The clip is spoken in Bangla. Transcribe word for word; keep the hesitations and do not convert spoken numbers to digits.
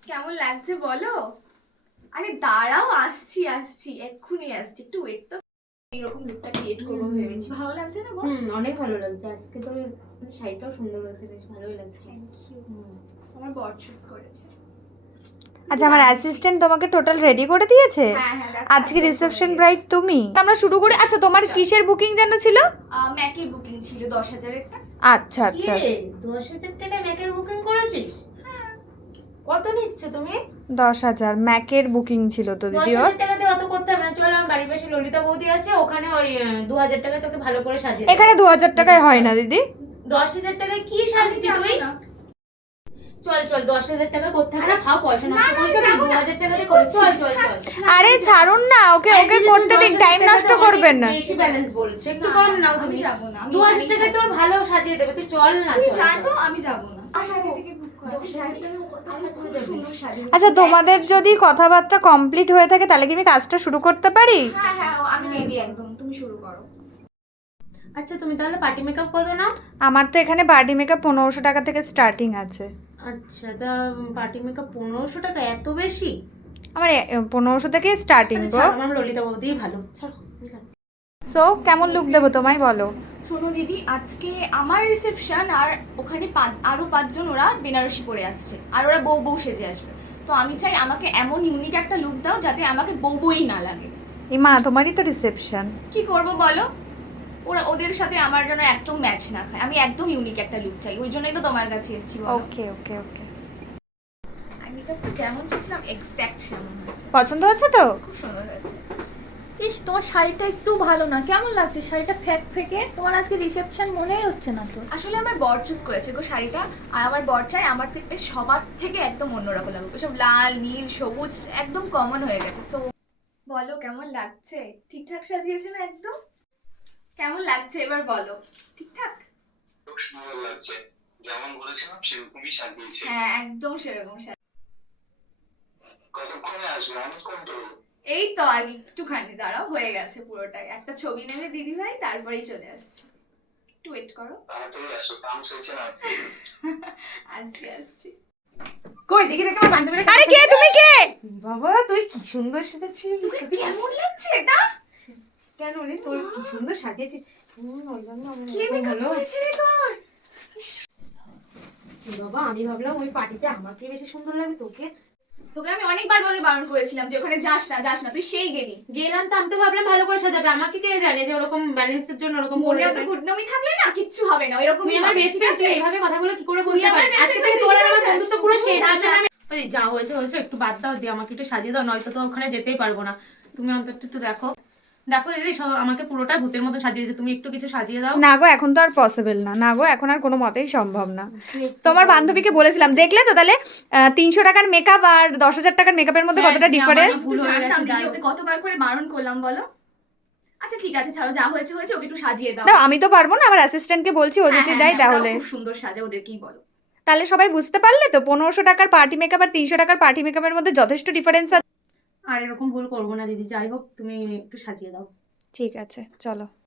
কেমন লাগছে বলো? আরে দাঁড়াও, আসছি আসছি এক্ষুনি আসছি, একটু ওয়েট তো। এইরকম লুকটা ক্রিয়েট করবো ভেবেছি। ভালো লাগছে না বল? হুম, অনেক ভালো লাগছে আজকে। তো শাড়িটাও সুন্দর হয়েছে, বেশ ভালোই লাগছে। Thank you. আমার বর চুজ করেছে। আচ্ছা, আমার অ্যাসিস্ট্যান্ট তোমাকে টোটাল রেডি করে দিয়েছে। হ্যাঁ হ্যাঁ, দেখো, আজকে একদম রিসেপশন করে ব্রাইড তুমি। আমরা শুরু করি। আচ্ছা, তোমার কিসের বুকিং যেন ছিল? দিয়েছে। ম্যাকের বুকিং ছিল দশ হাজারেরটা। আচ্ছা আচ্ছা, কি রে, দশ হাজার টাকা ম্যাকের বুকিং করেছিস? কত নিচ্ছে তুমি? দশ হাজার ম্যাকের বুকিং ছিল তো দশ দিদি ওর। হাজার টাকা দিয়ে অত করতে হবে না। চল, আমার বাড়ির পাশে ললিতা বৌদি আছে, ওখানে ওই দু হাজার টাকা তোকে ভালো করে সাজিয়ে দেবে। এখানে দু হাজার টাকায় হয় না দিদি। দশ হাজার টাকায় কি সাজিয়েছিস যাবো তুই? না। চল চল, দশ হাজার টাকা করতে হবে না। ভাব পয়সা না, নষ্ট না, করিস না, যাবো তুই দু না। হাজার টাকা কি দিয়ে করিস। চল করছিস? চল চল। আরে ছাড়ুন না, ওকে আরে ওকে দিদি, করতে তুমি দিন, দশ হাজার টাইম টাকাতে নষ্ট অনেক করবেন না। বেশি ব্যালেন্স বলছে, একটু না, কম নাও আমি তুমি। যাবো না, আমি দু হাজার এখানেই টাকায় তোর সাজবো। ভালো সাজিয়ে দেবে, তুই চল না। তুই চল, যা চল। তো, আমি যাবো না। আশা থেকে বুক করা শাড়িটা খুব সুন্দর শাড়ি। আচ্ছা, তোমাদের যদি কথাবার্তা কমপ্লিট হয়ে থাকে তাহলে কি আমি কাজটা শুরু করতে পারি? হ্যাঁ হ্যাঁ, ও, আমি রেডি একদম, তুমি শুরু করো। আচ্ছা, তুমি তাহলে পার্টি মেকআপ করো না? আমার তো এখানে পার্টি মেকআপ পনেরোশো টাকা থেকে স্টার্টিং আছে। আচ্ছা, তা পার্টি মেকআপ পনেরোশো টাকা, এত বেশি? আমার পনেরোশো থেকে স্টার্টিং আচ্ছা, গো। ছাড়, আমার ললিতা বৌদিই ভালো। ছাড়ো। সো কেমন লুক দেবো তোমায় বলো? শোনো দিদি, আজকে আমার রিসেপশন, আর ওখানে পাঁচ আরো পাঁচজন ওরা বেনারসি পরে আসছে, আর ওরা বউ বউ সেজে আসবে। তো আমি চাই আমাকে এমন ইউনিক একটা লুক দাও যাতে আমাকে বউ বউই না লাগে। এই মা, তোমারই তো রিসেপশন। কি করব বলো? ওরা ওদের সাথে আমার জন্য একদম ম্যাচ না খায়। আমি একদম ইউনিক একটা লুক চাই, ওই জন্যই তো তোমার কাছে এসেছি বলো। ওকে ওকে ওকে, আমি মেকআপটা যেমন চেয়েছিলাম এক্স্যাক্ট সেমন হয়েছে। পছন্দ হচ্ছে তো? খুব সুন্দর হয়েছে। ইস, তোমার শাড়িটা একটু ভালো না, কেমন লাগছে শাড়িটা? ফ্যাক ফেকে তোমার আজকে রিসেপশন মনেই হচ্ছে না তো। আসলে আমার বর চুজ করেছে গো শাড়িটা, আর আমার বর চাই আমার থেকে সবার থেকে একদম অন্যরকম লাগুক। সব লাল নীল সবুজ একদম কমন হয়ে গেছে। সো বলো কেমন লাগছে? ঠিকঠাক সাজিয়েছে না একদম? কেমন লাগছে এবার বলো? ঠিকঠাক? খুব সুন্দর লাগছে, যেমন বলেছিলাম সেরকমই সাজিয়েছে। হ্যাঁ, একদম সেরকম সাজিয়েছে। কতক্ষণে আসবে? আমি কোন তো এই তো আর একটুখানি দাঁড়াও, হয়ে গেছে পুরোটাই। একটা ছবি নেবে দিদি ভাই, তারপরেই চলে আসছে। একটু ওয়েট করো। তাড়াতাড়ি আসো, টার্মস হয়েছে না। আসছি আসছি। কই দেখি দেখি আমার বান্ধবীরা। আরে কে তুমি? কে? বাবা, তুই কি সুন্দর সেজেছিস। তোকে কেমন লাগছে এটা? কেন রে, তোর কি সুন্দর সাজিয়েছিস। কে মেকআপ করেছে রে তোর? বাবা, আমি ভাবলাম ওই পার্টিতে আমাকে বেশি সুন্দর লাগে তোকে। তোকে আমি অনেকবার বলে বারণ করেছিলাম যে ওখানে যাস না যাস না, তুই সেই গেলি। গেলাম তো, আমি তো ভাবলাম ভালো করে সাজাবে। আমাকে কে জানে যে ওরকম ব্যালেন্সের জন্য ওরকম করে মনে এত দেবে। গুডনমি থাকলে না কিচ্ছু হবে না, এরকম তুই আমার বেস্ট ফ্রেন্ড, তুই এইভাবে কথাগুলো কি করে তুই বলতে আমার পারিস? best আজকে friend, থেকে তুই তোর আর কি আমার বলছিস? বন্ধুত্ব পুরো শেষ। যা, আসলে যা। আমি এই যা হয়েছে হয়েছে, একটু বাদ দাও, দিয়ে আমাকে একটু সাজিয়ে দাও, নয়তো তো ওখানে যেতেই পারবো না। তুমি অন্তত একটু দেখো। দেখো দিদি, সব আমাকে পুরোটা ভূতের মতো সাজিয়েছে, তুমি একটু কিছু সাজিয়ে দাও। না গো, এখন তো আর পসিবল না। না গো, এখন আর কোনো মতেই সম্ভব না। তোমার বান্ধবীকে বলেছিলাম, দেখলে তো তাহলে তিনশো টাকার মেকআপ আর দশ হাজার টাকার মেকআপের মধ্যে হ্যাঁ, কতটা দিদি, ডিফারেন্স। আমারও ভুল হয়ে জানতাম গেছে, দিদি, যাই হোক। ওকে কতবার করে বারণ করলাম বলো। আচ্ছা ঠিক আছে, ছাড়ো, যা হয়েছে হয়েছে, ওকে একটু সাজিয়ে দাও। দাও, আমি তো পারবো না, আমার অ্যাসিস্ট্যান্টকে বলছি, ও হ্যাঁ, যদি হ্যাঁ, দেয় হ্যাঁ, ওরাও তাহলে। খুব সুন্দর সাজে, ওদেরকেই বলো। তাহলে সবাই বুঝতে পারলে তো, পনেরোশো টাকার পার্টি মেকআপ আর তিনশো টাকার পার্টি মেকআপের মধ্যে যথেষ্ট ডিফারেন্স আছে। আর এরকম ভুল করবো না দিদি, যাই হোক তুমি একটু সাজিয়ে দাও। ঠিক আছে, চলো।